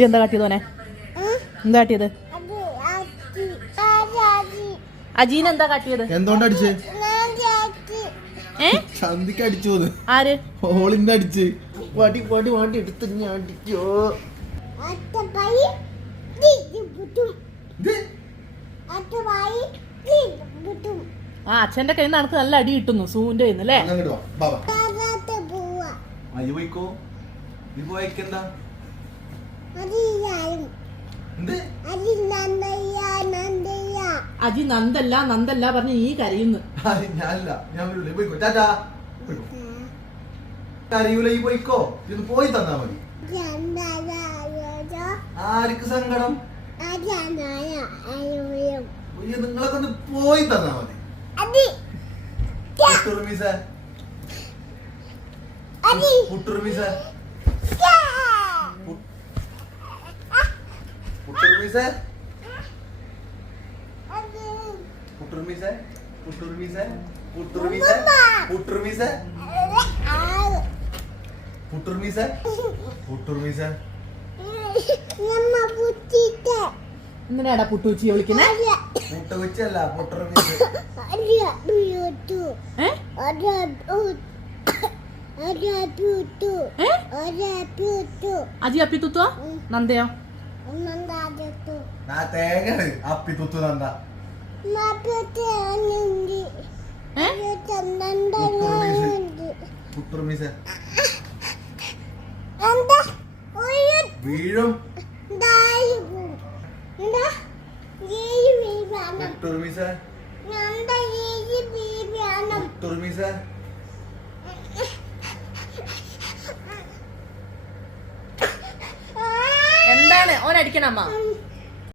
ഈ എന്താ കാട്ടിയത് ഓനെ എന്താ കാട്ടിയത്? അജീൻ എന്താ കാട്ടിയത്? എന്തുകൊണ്ട് അടിച്ച്? ചന്തിക്ക് ആര്? വടി വടി വണ്ടി എടുത്ത് ഞാൻ അടിക്കോ. ആ അച്ഛന്റെ കയ്യിൽ നിന്ന് നല്ല അടി കിട്ടുന്നു സൂന്റെ കയ്യിൽ നിന്ന് അല്ലേ? പോയിക്കോ. നീ പോയിക്കെന്താ അജി നന്ദല്ല നന്ദല്ല പറഞ്ഞ് ഈ കരയുന്നു. പോയിക്കോ. ഈ ഇത് പോയി തന്നാ മതി. ആർക്ക് സങ്കടം? നിങ്ങളൊക്കെ ഒന്ന് പോയി തന്നാ മതി. അതി. പുട്ടുറുമീസ പുട്ടുറുമീസ അരിയ ബിയോട്ടു ഏ? അരിയ അരിയ ബിയോട്ടു ഏ? അരിയ ബിയോട്ടു അജി അപ്പി തുത്തോ നന്ദയോ? നാ തേങ്ങയാണ് അപ്പി തുത്തു ഒരു വീഴും. ദായി പോവും ഓൻ അടിക്കണമ്മ അമ്മ.